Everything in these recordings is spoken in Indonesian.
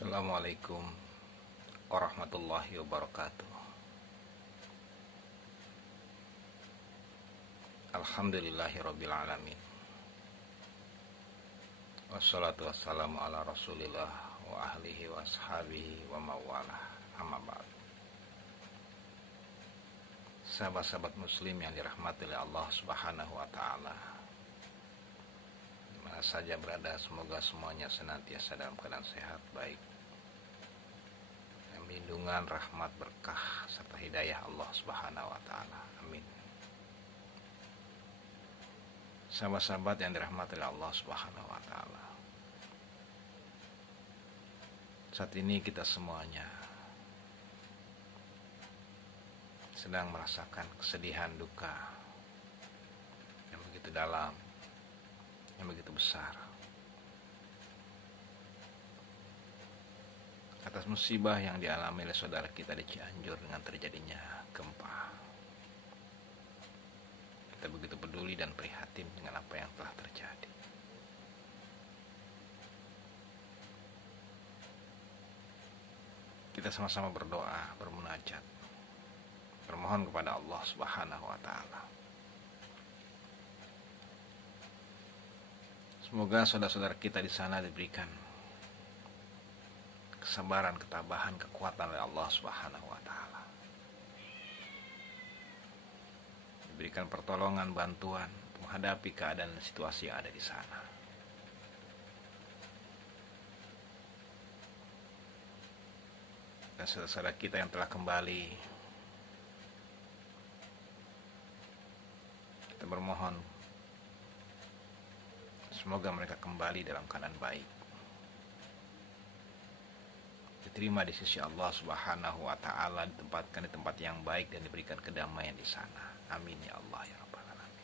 Assalamualaikum warahmatullahi wabarakatuh. Alhamdulillahirabbil alamin. Wassalatu wassalamu ala Rasulillah wa ahlihi wa ashabihi wa mawalah. Amma ba'd. Sahabat-sahabat muslim yang dirahmati oleh Allah Subhanahu wa taala, dimana saja berada, semoga semuanya senantiasa dalam keadaan sehat, baik, lindungan, rahmat, berkah, serta hidayah Allah Subhanahu wa taala. Amin. Sahabat-sahabat yang dirahmati oleh Allah Subhanahu wa taala, saat ini kita semuanya sedang merasakan kesedihan, duka yang begitu dalam, yang begitu besar, atas musibah yang dialami oleh saudara kita di Cianjur dengan terjadinya gempa. Kita begitu peduli dan prihatin dengan apa yang telah terjadi. Kita sama-sama berdoa, bermunajat, bermohon kepada Allah Subhanahu wa taala. Semoga saudara-saudara kita di sana diberikan kesabaran, ketabahan, kekuatan oleh Allah Subhanahu wa taala. Diberikan pertolongan, bantuan menghadapi keadaan dan situasi yang ada di sana. Dan saudara-saudara kita yang telah kembali, kita bermohon semoga mereka kembali dalam keadaan baik, diterima di sisi Allah Subhanahu wa taala, ditempatkan di tempat yang baik dan diberikan kedamaian di sana. Amin ya Allah ya rabbal alamin.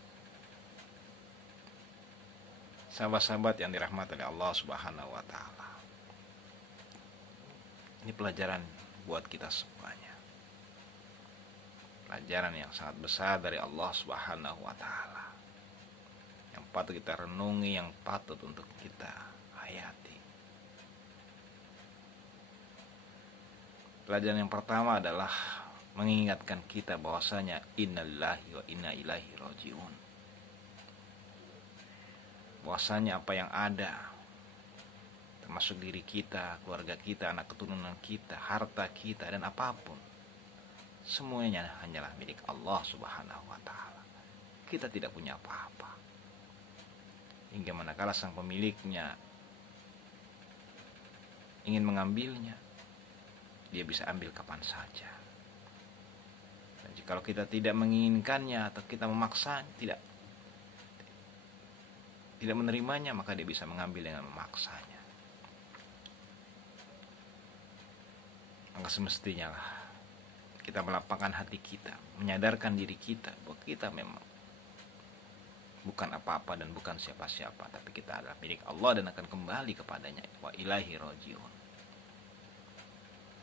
Sahabat-sahabat yang dirahmati oleh Allah Subhanahu wa taala, ini pelajaran buat kita semuanya. Pelajaran yang sangat besar dari Allah Subhanahu wa taala, yang patut kita renungi, yang patut untuk kita hayati. Pelajaran yang pertama adalah mengingatkan kita bahwasanya innalillahi wa inna ilaihi rajiun. Bahwasanya apa yang ada, termasuk diri kita, keluarga kita, anak keturunan kita, harta kita, dan apapun, semuanya hanyalah milik Allah Subhanahu wa taala. Kita tidak punya apa-apa. Hingga manakala sang pemiliknya ingin mengambilnya, dia bisa ambil kapan saja. Dan jikalau kita tidak menginginkannya atau kita memaksa, tidak menerimanya, maka dia bisa mengambil dengan memaksanya. Maka semestinya lah kita melapangkan hati kita, menyadarkan diri kita bahwa kita memang bukan apa-apa dan bukan siapa-siapa, tapi kita adalah milik Allah dan akan kembali kepadanya. Wa ilaihi rajiun.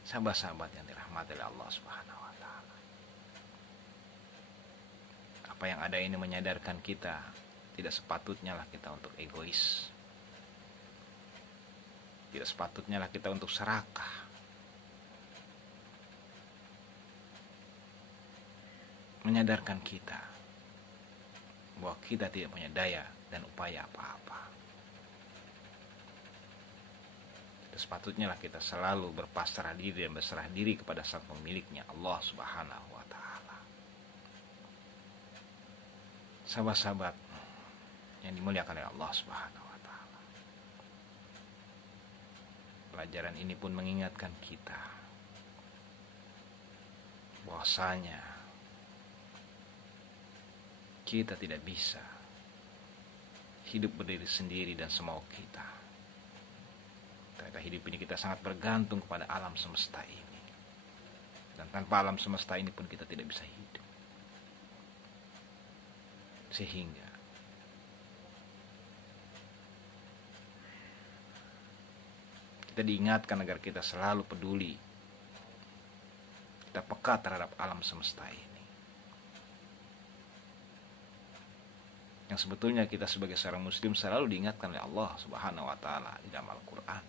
Sahabat-sahabat yang dirahmati oleh Allah Subhanahu wa taala, apa yang ada ini menyadarkan kita, tidak sepatutnya lah kita untuk egois. Tidak sepatutnya lah kita untuk serakah. Menyadarkan kita bahwa kita tidak punya daya dan upaya apa-apa. Sepatutnya lah kita selalu berpasrah diri dan berserah diri kepada sang pemiliknya, Allah Subhanahu wa taala. Sahabat-sahabat yang dimuliakan oleh Allah Subhanahu wa taala, pelajaran ini pun mengingatkan kita bahwasanya kita tidak bisa hidup berdiri sendiri dan semau kita. Ternyata hidup ini kita sangat bergantung kepada alam semesta ini. Dan tanpa alam semesta ini pun kita tidak bisa hidup. Sehingga kita diingatkan agar kita selalu peduli, kita peka terhadap alam semesta ini. Yang sebetulnya kita sebagai seorang muslim selalu diingatkan oleh Allah Subhanahu wa taala di dalam Al-Qur'an,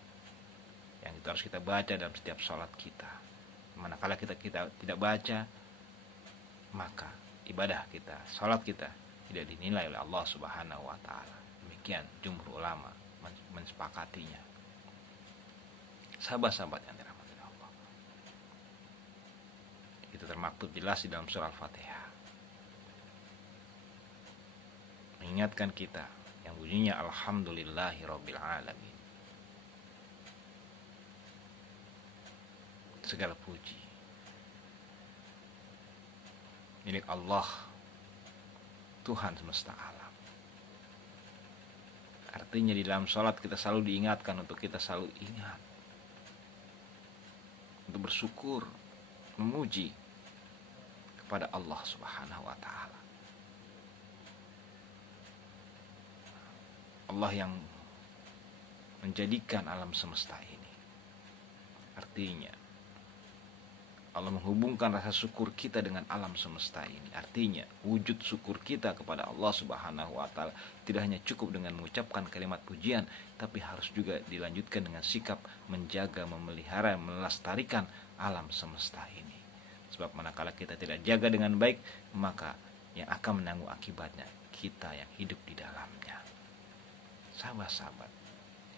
yang itu harus kita baca dalam setiap sholat kita. Manakala kita tidak baca, maka ibadah kita, sholat kita tidak dinilai oleh Allah Subhanahu wa taala. Demikian jumhur ulama mensepakatinya. Sahabat-sahabat yang dirahmati Allah, itu termaktub jelas di dalam surah Al-Fatihah, mengingatkan kita yang bunyinya alhamdulillahirabbil alamin. Segala puji milik Allah, Tuhan semesta alam. Artinya di dalam sholat kita selalu diingatkan untuk kita selalu ingat, untuk bersyukur, memuji kepada Allah Subhanahu wa ta'ala. Allah yang menjadikan alam semesta ini. Artinya Allah menghubungkan rasa syukur kita dengan alam semesta ini. Artinya wujud syukur kita kepada Allah Subhanahu wa ta'ala tidak hanya cukup dengan mengucapkan kalimat pujian, tapi harus juga dilanjutkan dengan sikap menjaga, memelihara, melestarikan alam semesta ini. Sebab manakala kita tidak jaga dengan baik, maka yang akan menanggung akibatnya kita yang hidup di dalamnya. Sahabat-sahabat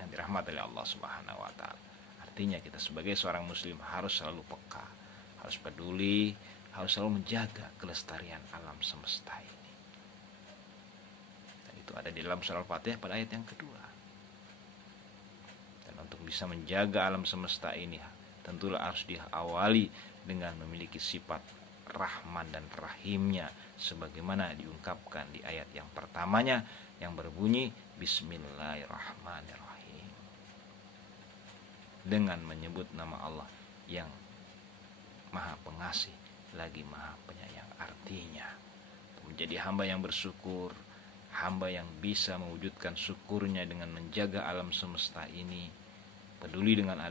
yang dirahmati oleh Allah Subhanahu wa ta'ala, artinya kita sebagai seorang muslim harus selalu peka, harus peduli, harus selalu menjaga kelestarian alam semesta ini. Dan itu ada di dalam surah Al-Fatihah pada ayat yang kedua. Dan untuk bisa menjaga alam semesta ini, tentulah harus diawali dengan memiliki sifat Rahman dan Rahimnya, sebagaimana diungkapkan di ayat yang pertamanya yang berbunyi Bismillahirrahmanirrahim, dengan menyebut nama Allah yang Maha Pengasih lagi Maha Penyayang. Artinya menjadi hamba yang bersyukur, hamba yang bisa mewujudkan syukurnya dengan menjaga alam semesta ini, peduli dengan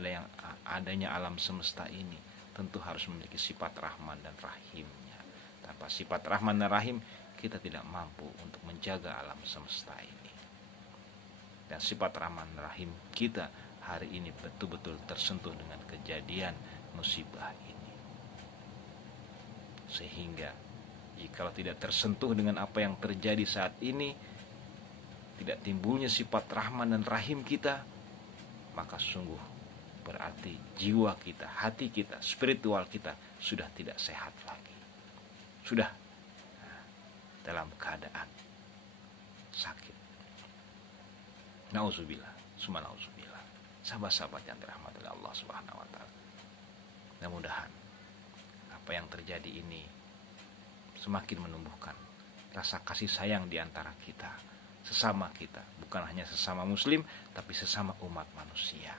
adanya alam semesta ini, tentu harus memiliki sifat Rahman dan Rahimnya. Tanpa sifat Rahman dan Rahim, kita tidak mampu untuk menjaga alam semesta ini. Dan sifat Rahman dan Rahim kita hari ini betul-betul tersentuh dengan kejadian musibah ini. Sehingga jika tidak tersentuh dengan apa yang terjadi saat ini, tidak timbulnya sifat Rahman dan Rahim kita, maka sungguh berarti jiwa kita, hati kita, spiritual kita sudah tidak sehat lagi, sudah dalam keadaan sakit. Nauzubillah, summa nauzubillah. Sahabat-sahabat yang dirahmati oleh Allah Subhanahu wa taala, mudah-mudahan apa yang terjadi ini semakin menumbuhkan rasa kasih sayang di antara kita, sesama kita, bukan hanya sesama muslim, tapi sesama umat manusia,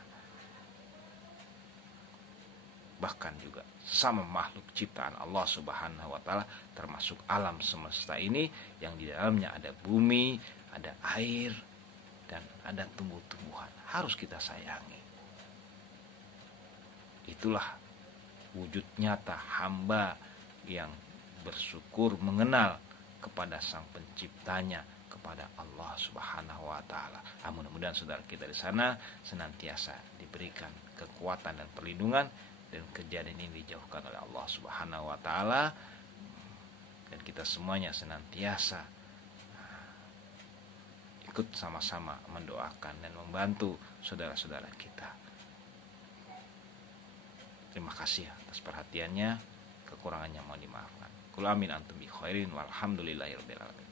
bahkan juga sesama makhluk ciptaan Allah Subhanahu wa ta'ala, termasuk alam semesta ini yang di dalamnya ada bumi, ada air, dan ada tumbuh-tumbuhan. Harus kita sayangi. Itulah wujud nyata hamba yang bersyukur, mengenal kepada sang penciptanya, kepada Allah Subhanahu wa ta'ala. Mudah-mudahan saudara kita di sana senantiasa diberikan kekuatan dan perlindungan, dan kejadian ini dijauhkan oleh Allah Subhanahu wa ta'ala, dan kita semuanya senantiasa ikut sama-sama mendoakan dan membantu saudara-saudara kita. Terima kasih atas perhatiannya, kekurangannya mohon dimaafkan. Kul amin antum bi khairin walhamdulillahirabbil alamin.